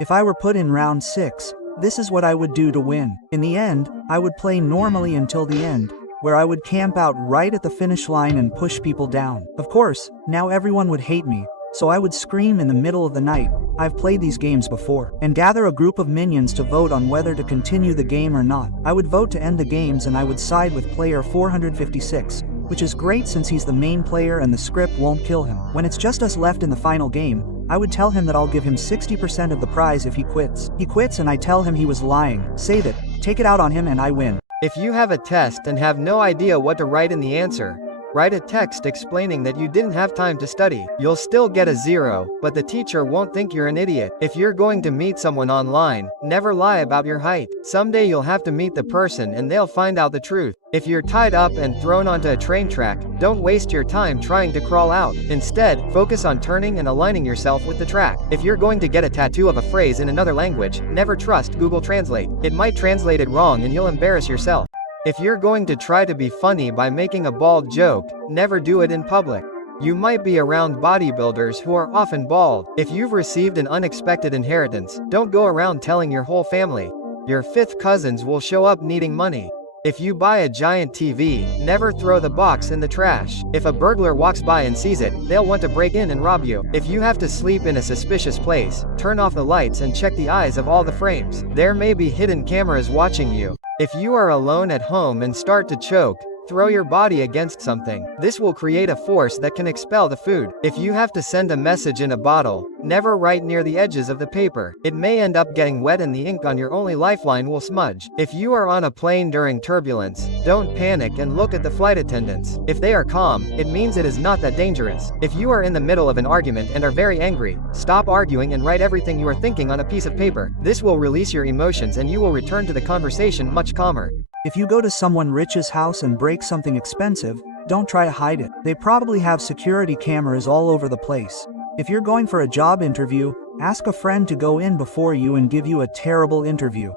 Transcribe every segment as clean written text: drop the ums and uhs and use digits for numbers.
If I were put in round 6, this is what I would do to win. In the end, I would play normally until the end, where I would camp out right at the finish line and push people down. Of course, now everyone would hate me, so I would scream in the middle of the night, "I've played these games before," and gather a group of minions to vote on whether to continue the game or not. I would vote to end the games and I would side with player 456, which is great since he's the main player and the script won't kill him. When it's just us left in the final game, I would tell him that I'll give him 60% of the prize if he quits. He quits and I tell him he was lying. Save it, take it out on him and I win. If you have a test and have no idea what to write in the answer, write a text explaining that you didn't have time to study. You'll still get a 0, but the teacher won't think you're an idiot. If you're going to meet someone online, never lie about your height. Someday you'll have to meet the person and they'll find out the truth. If you're tied up and thrown onto a train track, don't waste your time trying to crawl out. Instead, focus on turning and aligning yourself with the track. If you're going to get a tattoo of a phrase in another language, never trust Google Translate. It might translate it wrong and you'll embarrass yourself. If you're going to try to be funny by making a bald joke, never do it in public. You might be around bodybuilders who are often bald. If you've received an unexpected inheritance, don't go around telling your whole family. Your 5th cousins will show up needing money. If you buy a giant TV, never throw the box in the trash. If a burglar walks by and sees it, they'll want to break in and rob you. If you have to sleep in a suspicious place, turn off the lights and check the eyes of all the frames. There may be hidden cameras watching you. If you are alone at home and start to choke, throw your body against something. This will create a force that can expel the food. If you have to send a message in a bottle, never write near the edges of the paper. It may end up getting wet and the ink on your only lifeline will smudge. If you are on a plane during turbulence, don't panic and look at the flight attendants. If they are calm, it means it is not that dangerous. If you are in the middle of an argument and are very angry, stop arguing and write everything you are thinking on a piece of paper. This will release your emotions and you will return to the conversation much calmer. If you go to someone rich's house and break something expensive, don't try to hide it. They probably have security cameras all over the place. If you're going for a job interview, ask a friend to go in before you and give you a terrible interview.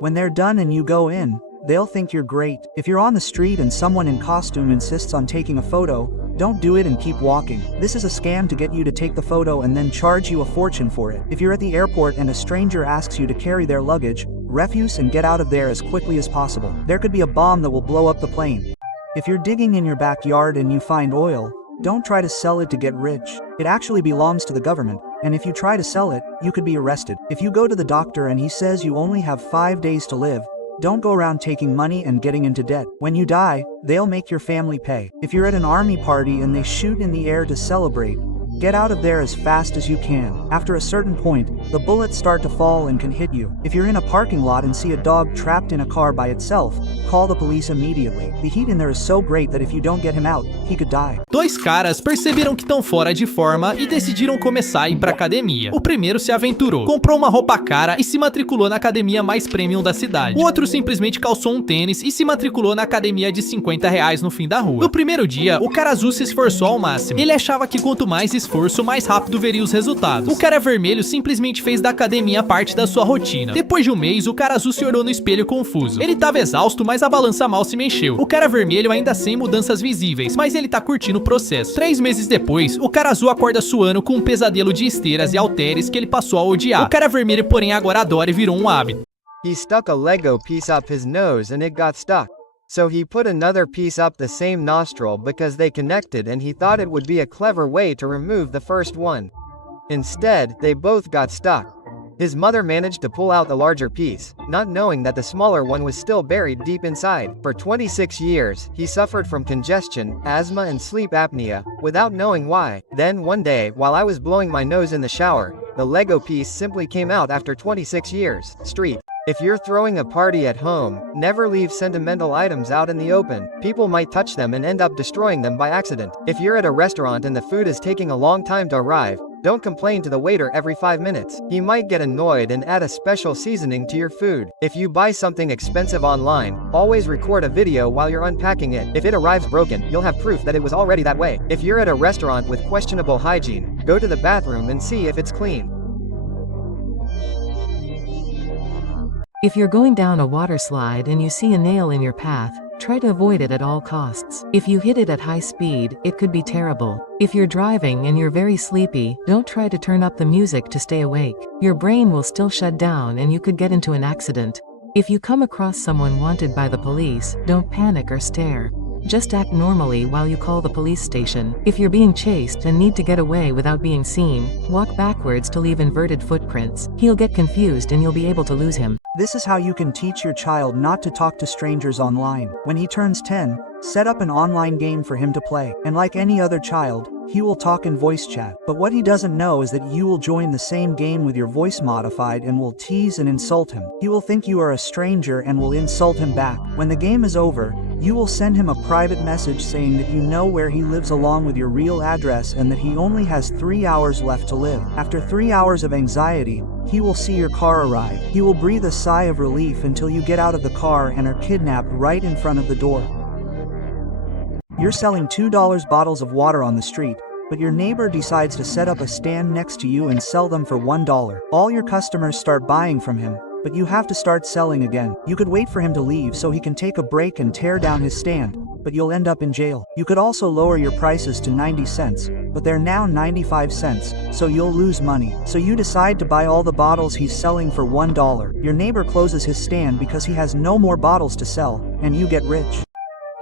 When they're done and you go in, they'll think you're great. If you're on the street and someone in costume insists on taking a photo, don't do it and keep walking. This is a scam to get you to take the photo and then charge you a fortune for it. If you're at the airport and a stranger asks you to carry their luggage, refuse and get out of there as quickly as possible. There could be a bomb that will blow up the plane. If you're digging in your backyard and you find oil, don't try to sell it to get rich. It actually belongs to the government, and if you try to sell it, you could be arrested. If you go to the doctor and he says you only have 5 days to live, don't go around taking money and getting into debt. When you die, they'll make your family pay. If you're at an army party and they shoot in the air to celebrate, get out of there as fast as you can. After a certain point, the bullets start to fall and can hit you. If you're in a parking lot and see a dog trapped in a car by itself, call the police immediately. The heat in there is so great that if you don't get him out, he could die. Dois caras perceberam que estão fora de forma e decidiram começar a ir pra academia. O primeiro se aventurou, comprou uma roupa cara e se matriculou na academia mais premium da cidade. O outro simplesmente calçou um tênis e se matriculou na academia de R$50 no fim da rua. No primeiro dia, o cara azul se esforçou ao máximo. Ele achava que quanto mais esforço, mais rápido veria os resultados. O cara vermelho simplesmente fez da academia parte da sua rotina. Depois de um mês, o cara azul se olhou no espelho confuso. Ele tava exausto, mas a balança mal se mexeu. O cara vermelho ainda sem mudanças visíveis, mas ele tá curtindo o processo. 3 meses depois, o cara azul acorda suando com um pesadelo de esteiras e halteres que ele passou a odiar. O cara vermelho, porém, agora adora e virou um hábito. He stuck a Lego piece up his nose and it got stuck. So he put another piece up the same nostril because they connected and he thought it would be a clever way to remove the first one. Instead, they both got stuck. His mother managed to pull out the larger piece, not knowing that the smaller one was still buried deep inside. For 26 years, he suffered from congestion, asthma and sleep apnea, without knowing why. Then one day, while I was blowing my nose in the shower, the Lego piece simply came out after 26 years. Street. If you're throwing a party at home, never leave sentimental items out in the open. People might touch them and end up destroying them by accident. If you're at a restaurant and the food is taking a long time to arrive, don't complain to the waiter every 5 minutes. He might get annoyed and add a special seasoning to your food. If you buy something expensive online, always record a video while you're unpacking it. If it arrives broken, you'll have proof that it was already that way. If you're at a restaurant with questionable hygiene, go to the bathroom and see if it's clean. If you're going down a water slide and you see a nail in your path, try to avoid it at all costs. If you hit it at high speed, it could be terrible. If you're driving and you're very sleepy, don't try to turn up the music to stay awake. Your brain will still shut down and you could get into an accident. If you come across someone wanted by the police, don't panic or stare. Just act normally while you call the police station. If you're being chased and need to get away without being seen, walk backwards to leave inverted footprints. He'll get confused and you'll be able to lose him. This is how you can teach your child not to talk to strangers online. When he turns 10, set up an online game for him to play. And like any other child, he will talk in voice chat. But what he doesn't know is that you will join the same game with your voice modified and will tease and insult him. He will think you are a stranger and will insult him back. When the game is over, you will send him a private message saying that you know where he lives along with your real address and that he only has 3 hours left to live. After 3 hours of anxiety, he will see your car arrive. He will breathe a sigh of relief until you get out of the car and are kidnapped right in front of the door. You're selling $2 bottles of water on the street, but your neighbor decides to set up a stand next to you and sell them for $1. All your customers start buying from him, but you have to start selling again. You could wait for him to leave so he can take a break and tear down his stand, but you'll end up in jail. You could also lower your prices to 90 cents, but they're now 95 cents, so you'll lose money. So you decide to buy all the bottles he's selling for $1. Your neighbor closes his stand because he has no more bottles to sell, and you get rich.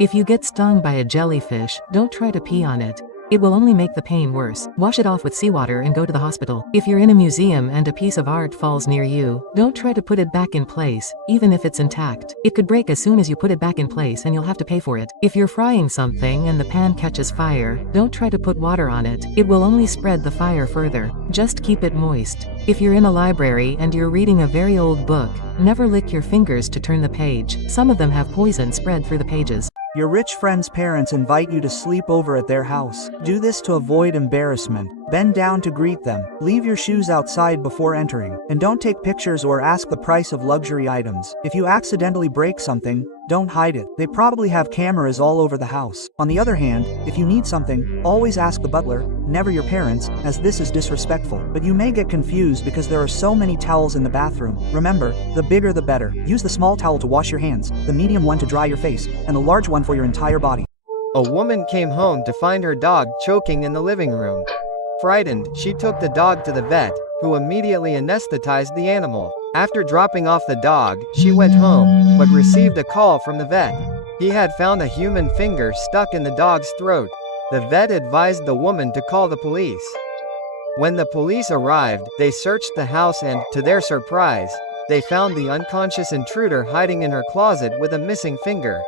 If you get stung by a jellyfish, don't try to pee on it. It will only make the pain worse. Wash it off with seawater and go to the hospital. If you're in a museum and a piece of art falls near you, don't try to put it back in place, even if it's intact. It could break as soon as you put it back in place and you'll have to pay for it. If you're frying something and the pan catches fire, don't try to put water on it. It will only spread the fire further. Just keep it moist. If you're in a library and you're reading a very old book, never lick your fingers to turn the page. Some of them have poison spread through the pages. Your rich friend's parents invite you to sleep over at their house. Do this to avoid embarrassment. Bend down to greet them. Leave your shoes outside before entering. And don't take pictures or ask the price of luxury items. If you accidentally break something, don't hide it. They probably have cameras all over the house. On the other hand, if you need something, always ask the butler, never your parents, as this is disrespectful. But you may get confused because there are so many towels in the bathroom. Remember, the bigger the better. Use the small towel to wash your hands, the medium one to dry your face, and the large one for your entire body. A woman came home to find her dog choking in the living room. Frightened, she took the dog to the vet, who immediately anesthetized the animal. After dropping off the dog, she went home, but received a call from the vet. He had found a human finger stuck in the dog's throat. The vet advised the woman to call the police. When the police arrived, they searched the house and, to their surprise, they found the unconscious intruder hiding in her closet with a missing finger.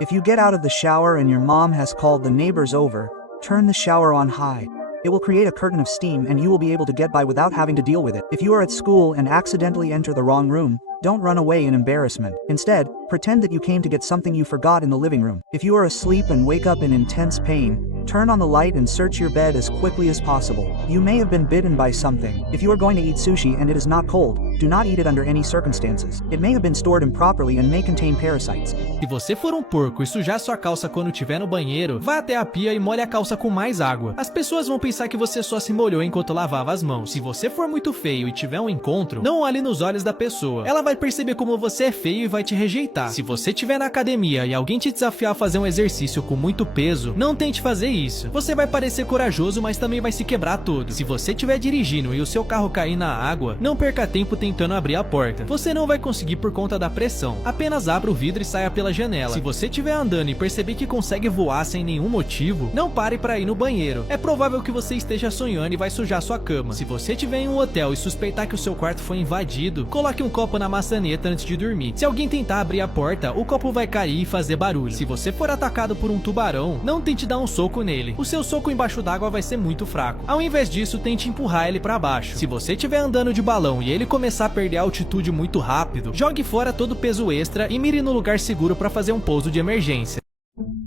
If you get out of the shower and your mom has called the neighbors over, turn the shower on high. It will create a curtain of steam and you will be able to get by without having to deal with it. If you are at school and accidentally enter the wrong room, don't run away in embarrassment. Instead, pretend that you came to get something you forgot in the living room. If you are asleep and wake up in intense pain, turn on the light and search your bed as quickly as possible. You may have been bitten by something. If you are going to eat sushi and it is not cold, do not eat it under any circumstances. It may have been stored improperly and may contain parasites. Se você for um porco e sujar sua calça quando estiver no banheiro, vá até a pia e molhe a calça com mais água. As pessoas vão pensar que você só se molhou enquanto lavava as mãos. Se você for muito feio e tiver um encontro, não olhe nos olhos da pessoa. Ela vai perceber como você é feio e vai te rejeitar. Se você estiver na academia e alguém te desafiar a fazer um exercício com muito peso, não tente fazer isso. Você vai parecer corajoso, mas também vai se quebrar todo. Se você estiver dirigindo e o seu carro cair na água, não perca tempo tentando abrir a porta. Você não vai conseguir por conta da pressão. Apenas abra o vidro e saia pela janela. Se você estiver andando e perceber que consegue voar sem nenhum motivo, não pare para ir no banheiro. É provável que você esteja sonhando e vai sujar sua cama. Se você estiver em um hotel e suspeitar que o seu quarto foi invadido, coloque um copo na maçaneta antes de dormir. Se alguém tentar abrir a porta, o copo vai cair e fazer barulho. Se você for atacado por um tubarão, não tente dar um soco nele. O seu soco embaixo d'água vai ser muito fraco. Ao invés disso, tente empurrar ele para baixo. Se você estiver andando de balão e ele começar a perder a altitude muito rápido, jogue fora todo o peso extra e mire no lugar seguro para fazer um pouso de emergência.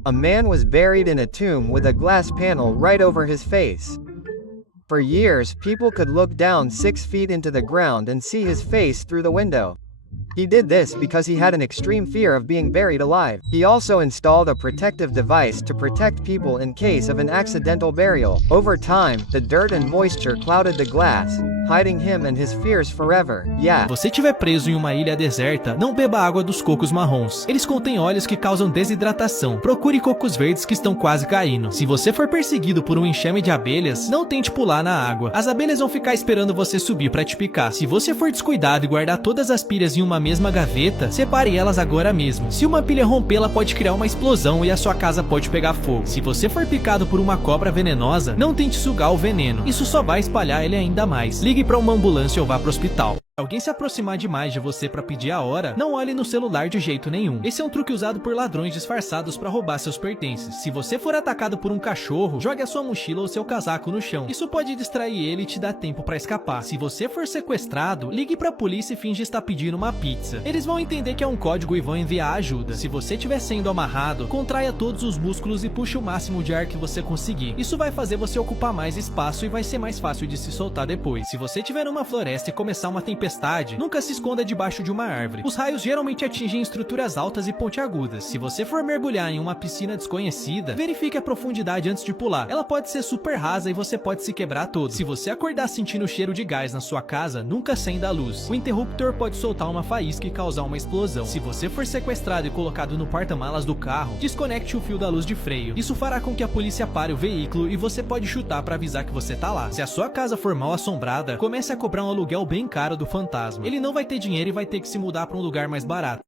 A man was buried in a tomb with a glass panel right over his face. For years, people could look down 6 feet into the ground and see his face through the window. He did this because he had an extreme fear of being buried alive. He also installed a protective device to protect people in case of an accidental burial. Over time, the dirt and moisture clouded the glass, hiding him and his fears forever. Yeah. Se você estiver preso em uma ilha deserta, não beba água dos cocos marrons. Eles contêm óleos que causam desidratação. Procure cocos verdes que estão quase caindo. Se você for perseguido por um enxame de abelhas, não tente pular na água. As abelhas vão ficar esperando você subir para te picar. Se você for descuidado e guardar todas as pilhas em uma mesma gaveta, separe elas agora mesmo. Se uma pilha romper, ela pode criar uma explosão e a sua casa pode pegar fogo. Se você for picado por uma cobra venenosa, não tente sugar o veneno. Isso só vai espalhar ele ainda mais. Ligue para uma ambulância ou vá para o hospital. Alguém se aproximar demais de você para pedir a hora, não olhe no celular de jeito nenhum. Esse é um truque usado por ladrões disfarçados para roubar seus pertences. Se você for atacado por um cachorro, jogue a sua mochila ou seu casaco no chão. Isso pode distrair ele e te dar tempo para escapar. Se você for sequestrado, ligue para a polícia e finge estar pedindo uma pizza. Eles vão entender que é um código e vão enviar ajuda. Se você estiver sendo amarrado, contraia todos os músculos e puxe o máximo de ar que você conseguir. Isso vai fazer você ocupar mais espaço e vai ser mais fácil de se soltar depois. Se você estiver numa floresta e começar uma tempestade, nunca se esconda debaixo de uma árvore. Os raios geralmente atingem estruturas altas e pontiagudas. Se você for mergulhar em uma piscina desconhecida, verifique a profundidade antes de pular. Ela pode ser super rasa e você pode se quebrar todo. Se você acordar sentindo cheiro de gás na sua casa, nunca acenda a luz. O interruptor pode soltar uma faísca e causar uma explosão. Se você for sequestrado e colocado no porta-malas do carro, desconecte o fio da luz de freio. Isso fará com que a polícia pare o veículo e você pode chutar para avisar que você tá lá. Se a sua casa for mal assombrada, comece a cobrar um aluguel bem caro do fantasma. Ele não vai ter dinheiro e vai ter que se mudar para um lugar mais barato.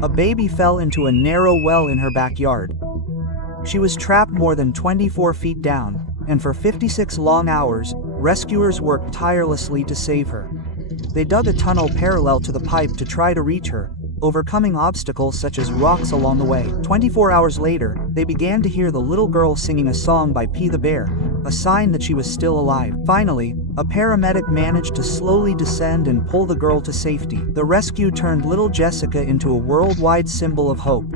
A baby fell into a narrow well in her backyard. She was trapped more than 24 feet down, and for 56 long hours, rescuers worked tirelessly to save her. They dug a tunnel parallel to the pipe to try to reach her, overcoming obstacles such as rocks along the way. 24 hours later, they began to hear the little girl singing a song by P the Bear, a sign that she was still alive. Finally, a paramedic managed to slowly descend and pull the girl to safety. The rescue turned little Jessica into a worldwide symbol of hope.